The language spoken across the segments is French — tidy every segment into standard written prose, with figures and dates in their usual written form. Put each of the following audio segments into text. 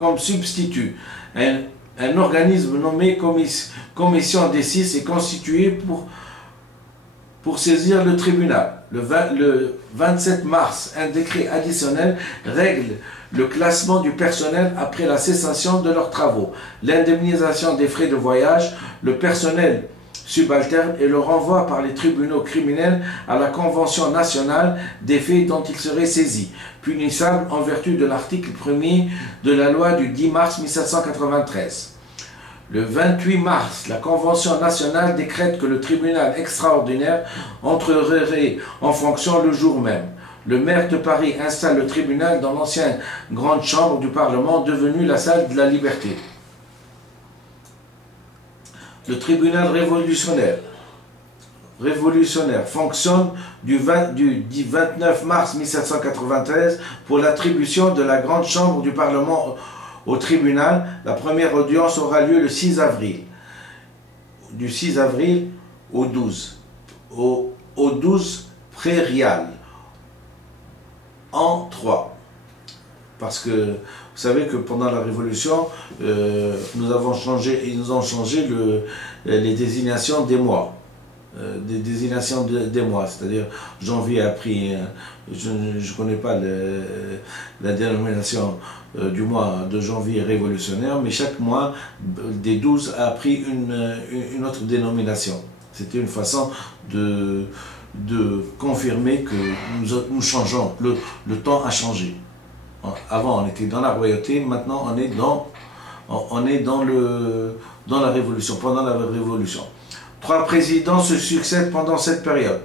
comme substitut. Un organisme nommé Commission des Six est constitué pour saisir le tribunal. Le 27 mars, un décret additionnel règle le classement du personnel après la cessation de leurs travaux, l'indemnisation des frais de voyage, le personnel subalterne et le renvoi par les tribunaux criminels à la Convention nationale des faits dont ils seraient saisis, punissable en vertu de l'article 1er de la loi du 10 mars 1793. Le 28 mars, la Convention nationale décrète que le tribunal extraordinaire entrerait en fonction le jour même. Le maire de Paris installe le tribunal dans l'ancienne grande chambre du Parlement, devenue la salle de la Liberté. Le tribunal révolutionnaire fonctionne du 29 mars 1793 pour l'attribution de la grande chambre du Parlement au tribunal. La première audience aura lieu le 6 avril. Du 6 avril au 12. Au 12 prairial. En 3. Parce que vous savez que pendant la Révolution, ils nous ont changé les désignations des mois. Des désignations des mois, c'est-à-dire janvier a pris, je ne connais pas la dénomination du mois de janvier révolutionnaire, mais chaque mois des 12 a pris une autre dénomination. C'était une façon de confirmer que nous changeons, le temps a changé. Avant on était dans la royauté, maintenant on est dans la Révolution, pendant la Révolution. 3 présidents se succèdent pendant cette période.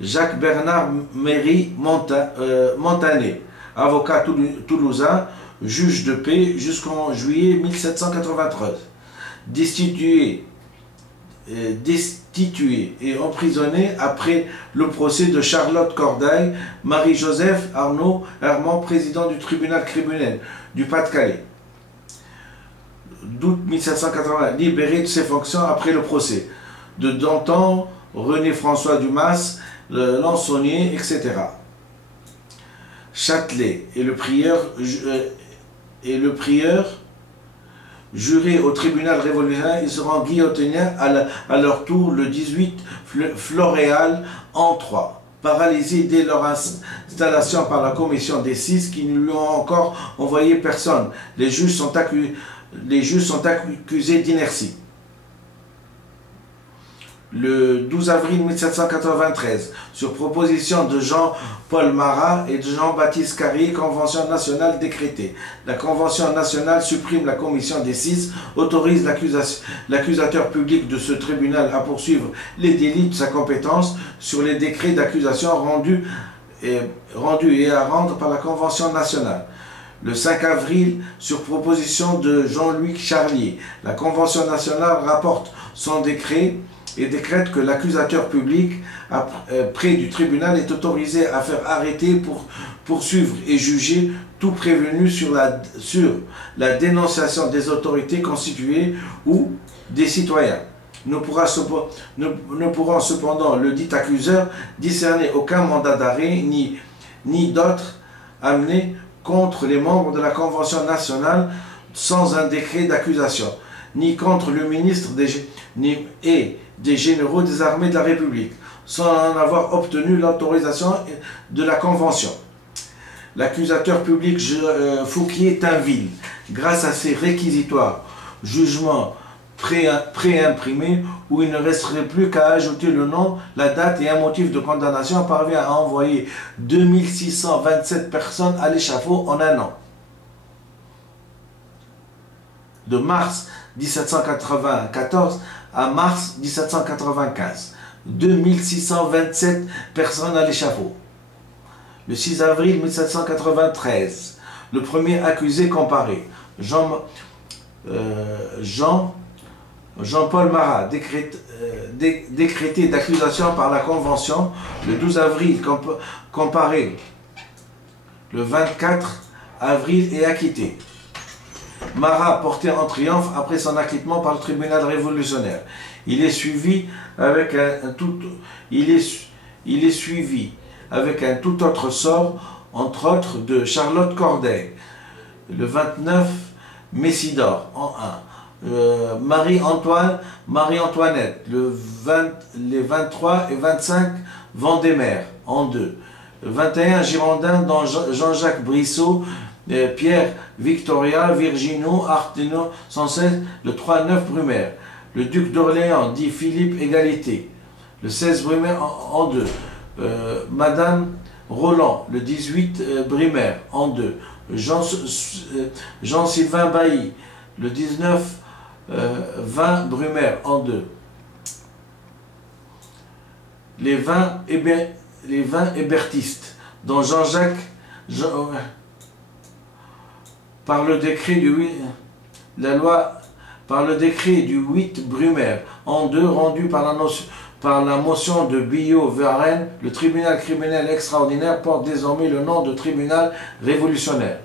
Jacques-Bernard Méry Montané, avocat toulousain, juge de paix jusqu'en juillet 1793. Destitué et emprisonné après le procès de Charlotte Corday, Marie-Joseph Arnaud Hermand, président du tribunal criminel du Pas-de-Calais. D'août 1780, libéré de ses fonctions après le procès. De Danton, René-François Dumas, Lansonnier, etc. Châtelet et le prieur jurés au tribunal révolutionnaire, ils seront guillotinés à leur tour le 18 Floréal en 3. Paralysés dès leur installation par la commission des 6 qui ne lui ont encore envoyé personne. Les juges sont accusés d'inertie. Le 12 avril 1793, sur proposition de Jean-Paul Marat et de Jean-Baptiste Carrier, Convention nationale décrétée. La Convention nationale supprime la commission des 6, autorise l'accusateur public de ce tribunal à poursuivre les délits de sa compétence sur les décrets d'accusation rendus et à rendre par la Convention nationale. Le 5 avril, sur proposition de Jean-Louis Charlier, la Convention nationale rapporte son décret et décrète que l'accusateur public près du tribunal est autorisé à faire arrêter pour poursuivre et juger tout prévenu sur la dénonciation des autorités constituées ou des citoyens. Ne pourront cependant le dit accuseur discerner aucun mandat d'arrêt ni d'autres amenés contre les membres de la Convention nationale sans un décret d'accusation, ni contre le ministre des généraux des armées de la République, sans en avoir obtenu l'autorisation de la Convention. L'accusateur public Fouquier-Tinville, grâce à ses réquisitoires, jugements préimprimés, où il ne resterait plus qu'à ajouter le nom, la date et un motif de condamnation, parvient à envoyer 2627 personnes à l'échafaud en un an. De mars 1794 à mars 1795, 2627 personnes à l'échafaud. Le 6 avril 1793, le premier accusé comparé, Jean-Paul Marat, décrété d'accusation par la Convention, le 12 avril comparé, le 24 avril est acquitté. Marat porté en triomphe après son acquittement par le tribunal révolutionnaire. Il est suivi avec un tout autre sort, entre autres de Charlotte Corday. Le 29 Messidor en 1. Marie-Antoinette, les 23 et 25 Vendémer en 2. 21 Girondins dans Jean-Jacques Brissot, Pierre Victoria, Virginio, Artino, 116, le 3-9 Brumaire. Le duc d'Orléans, dit Philippe Égalité, le 16 Brumaire en 2. Madame Roland, le 18 Brumaire en 2. Jean-Sylvain Bailly, le 19 20 Brumaire en 2. Les 20 hébertistes, dont Jean-Jacques, par le décret du 8, par le décret du 8 Brumaire en 2, rendu par la motion de Billaud-Varenne, le tribunal criminel extraordinaire porte désormais le nom de tribunal révolutionnaire.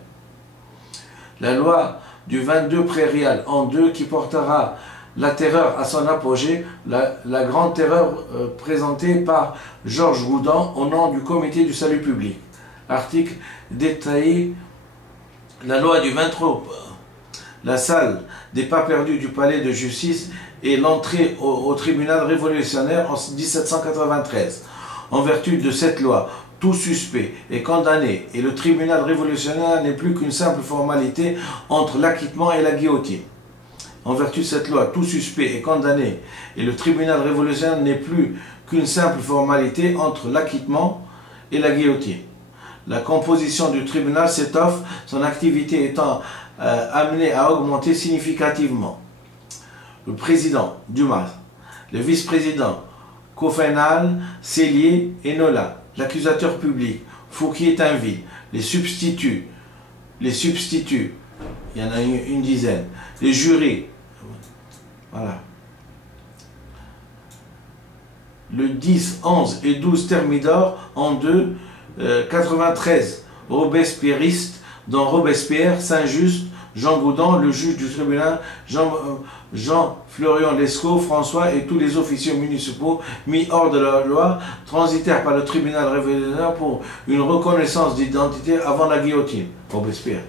La loi du 22 prairial en 2 qui portera la terreur à son apogée, la grande terreur présentée par Georges Goudan au nom du comité du salut public. Article détaillé, la loi du 23, la salle des pas perdus du palais de justice et l'entrée au tribunal révolutionnaire en 1793. En vertu de cette loi, tout suspect est condamné et le tribunal révolutionnaire n'est plus qu'une simple formalité entre l'acquittement et la guillotine. En vertu de cette loi, tout suspect est condamné et le tribunal révolutionnaire n'est plus qu'une simple formalité entre l'acquittement et la guillotine. La composition du tribunal s'étoffe, son activité étant amenée à augmenter significativement. Le président, Dumas, le vice-président, Coffenal, Cellier et Nola, l'accusateur public, Fouquier-Tinville, les substituts, il y en a une dizaine, les jurés, voilà. Le 10, 11 et 12 Thermidor en 2, 93 Robespierristes, dont Robespierre, Saint-Just, Jean Goudan, le juge du tribunal, Jean-Florian Lescaut, François et tous les officiers municipaux mis hors de la loi transitèrent par le tribunal révolutionnaire pour une reconnaissance d'identité avant la guillotine. Robespierre.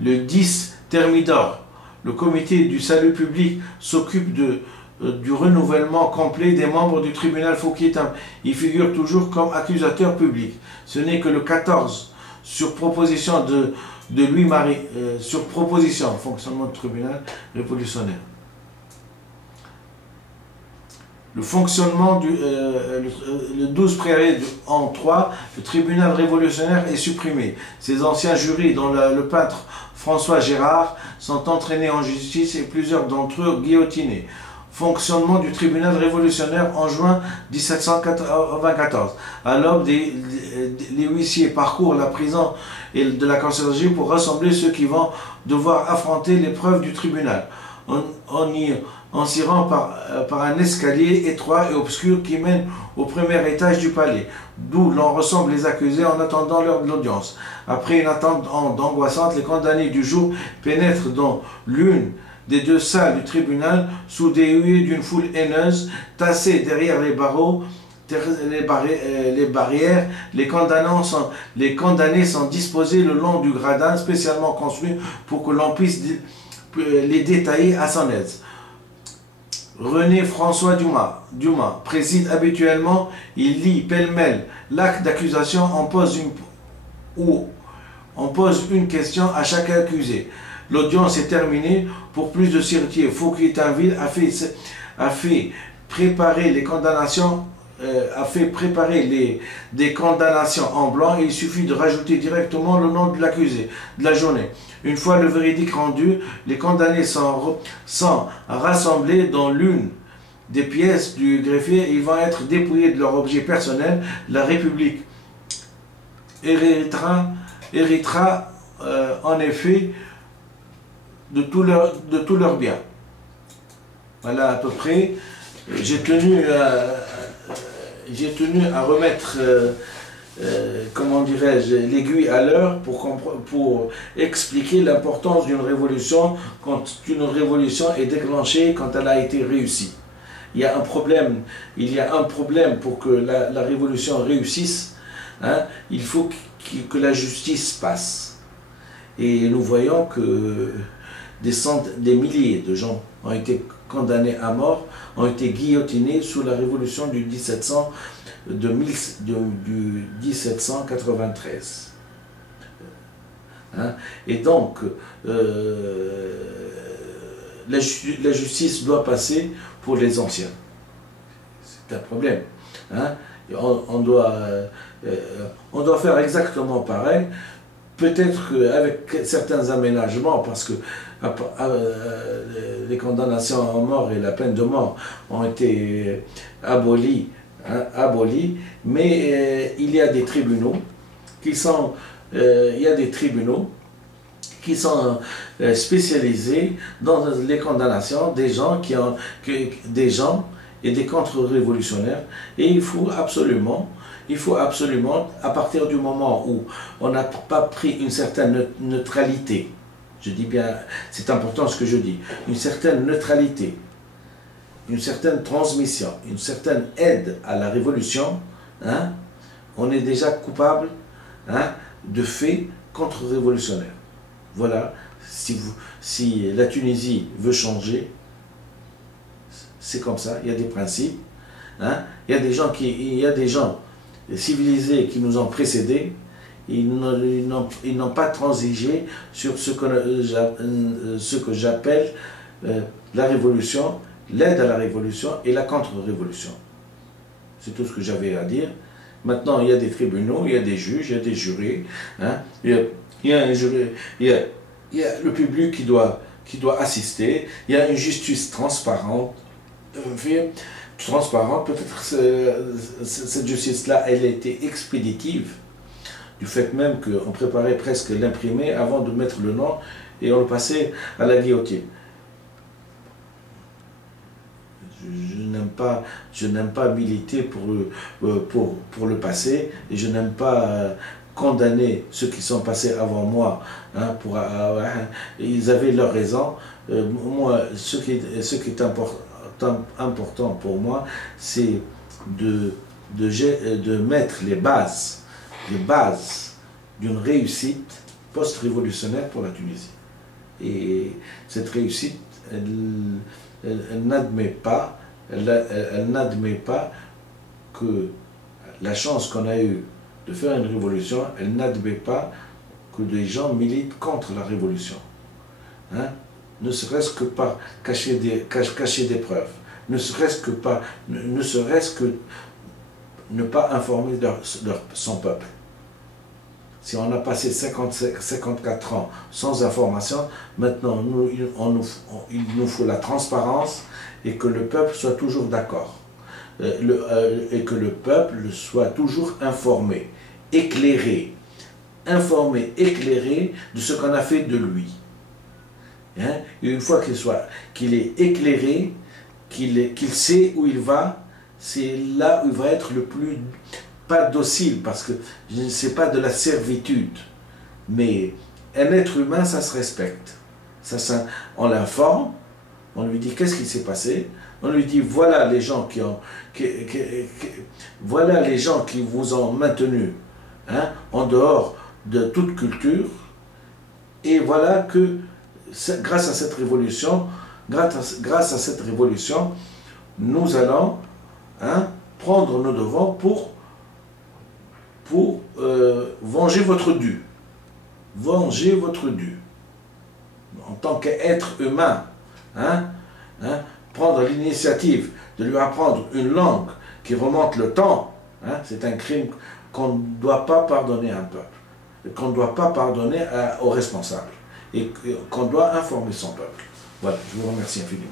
Le 10 Thermidor, le comité du salut public s'occupe du renouvellement complet des membres du tribunal Fouquier-Tinville. Il figure toujours comme accusateur public. Ce n'est que le 14, sur proposition de Louis-Marie, sur proposition, fonctionnement du tribunal révolutionnaire. Le fonctionnement le 12 prairial en 3, le tribunal révolutionnaire est supprimé. Ces anciens jurys, dont le peintre François Gérard, sont entraînés en justice et plusieurs d'entre eux guillotinés. Fonctionnement du tribunal révolutionnaire en juin 1794. À l'aube, les huissiers parcourent la prison et de la conciergerie pour rassembler ceux qui vont devoir affronter l'épreuve du tribunal. On s'y rend par un escalier étroit et obscur qui mène au premier étage du palais, d'où l'on rassemble les accusés en attendant l'heure de l'audience. Après une attente angoissante, les condamnés du jour pénètrent dans l'une des deux salles du tribunal sous des huées d'une foule haineuse, tassés derrière les barreaux, les barrières. Les condamnés sont disposés le long du gradin spécialement construit pour que l'on puisse les détailler à son aise. René François Dumas préside habituellement. Il lit pêle-mêle l'acte d'accusation. On pose une question à chaque accusé. L'audience est terminée. Pour plus de sûreté, Fouquier-Tinville a fait préparer les condamnations. Des condamnations en blanc et il suffit de rajouter directement le nom de l'accusé de la journée. Une fois le véridique rendu, les condamnés sont rassemblés dans l'une des pièces du greffier et ils vont être dépouillés de leur objet personnel. La République héritera en effet de tous leurs biens. Voilà à peu près. J'ai tenu à remettre, comment dirais-je, l'aiguille à l'heure pour expliquer l'importance d'une révolution quand une révolution est déclenchée, quand elle a été réussie. Il y a un problème pour que la révolution réussisse, hein, il faut que la justice passe. Et nous voyons que des milliers de gens ont été condamnés à mort, ont été guillotinés sous la révolution du 1793. Hein? Et donc, la justice doit passer pour les anciens. C'est un problème. Hein? On doit faire exactement pareil. Peut-être qu'avec certains aménagements, parce que les condamnations à mort et la peine de mort ont été abolies, hein, mais il y a des tribunaux qui sont, spécialisés dans les condamnations des gens et des contre-révolutionnaires, et il faut absolument, à partir du moment où on n'a pas pris une certaine neutralité, je dis bien, c'est important ce que je dis, une certaine neutralité, une certaine transmission, une certaine aide à la révolution, hein, on est déjà coupable, hein, de faits contre-révolutionnaires. Voilà, si la Tunisie veut changer, c'est comme ça, il y a des principes, hein, il y a des gens civilisés qui nous ont précédés, ils n'ont pas transigé sur ce que j'appelle la révolution, l'aide à la révolution et la contre-révolution. C'est tout ce que j'avais à dire. Maintenant, il y a des tribunaux, il y a des juges, il y a des jurés, hein, il y a le public qui doit assister, il y a une justice transparente. Peut-être cette justice-là, elle a été expéditive, du fait même qu'on préparait presque l'imprimé avant de mettre le nom et on le passait à la guillotine. Je n'aime pas militer pour le passé, et je n'aime pas condamner ceux qui sont passés avant moi. Hein, ils avaient leur raison. Moi, ce qui est important pour moi, c'est de mettre les bases d'une réussite post-révolutionnaire pour la Tunisie. Et cette réussite, elle n'admet pas que la chance qu'on a eue de faire une révolution, elle n'admet pas que des gens militent contre la révolution. Hein? Ne serait-ce que par cacher des preuves, ne serait-ce que ne pas informer son peuple. Si on a passé 54 ans sans information, maintenant il nous faut la transparence et que le peuple soit toujours d'accord. Et que le peuple soit toujours informé, éclairé de ce qu'on a fait de lui. Hein? Et une fois qu'il est éclairé, qu'il sait où il va, c'est là où il va être le plus, pas docile, parce que ce n'est pas de la servitude, mais un être humain, ça se respecte. On l'informe, on lui dit qu'est-ce qui s'est passé, on lui dit voilà les gens voilà les gens qui vous ont maintenu, hein, en dehors de toute culture, et voilà que grâce à cette révolution, nous allons, hein, prendre nos devants pour venger votre dû. Venger votre dû. En tant qu'être humain, hein, prendre l'initiative de lui apprendre une langue qui remonte le temps, hein, c'est un crime qu'on ne doit pas pardonner à un peuple, qu'on ne doit pas pardonner aux responsables, et qu'on doit informer son peuple. Voilà, je vous remercie infiniment.